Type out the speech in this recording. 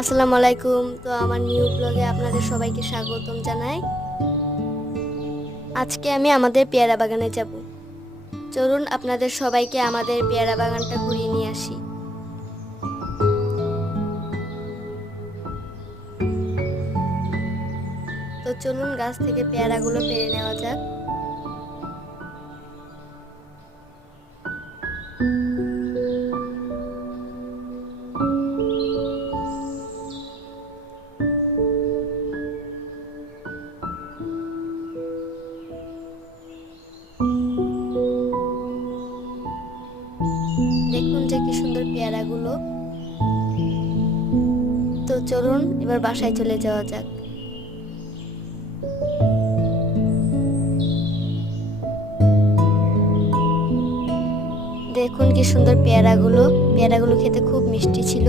আসসালামু আলাইকুম। তো আমার নিউ ব্লগে আপনাদের সবাইকে স্বাগতম জানাই। আজকে আমি আমাদের পেয়ারা বাগানে যাব। চলুন আপনাদের সবাইকে আমাদের পেয়ারা বাগানটা ঘুরিয়ে নিয়ে আসি। তো চলুন গাছ থেকে পেয়ারাগুলো পেড়ে নেওয়া যাক। দেখুন যে কি সুন্দর পেয়ারাগুলো। তো চলুন এবার বাসায় চলে যাওয়া যাক। দেখুন কি সুন্দর পেয়ারাগুলো। পেয়ারাগুলো খেতে খুব মিষ্টি ছিল।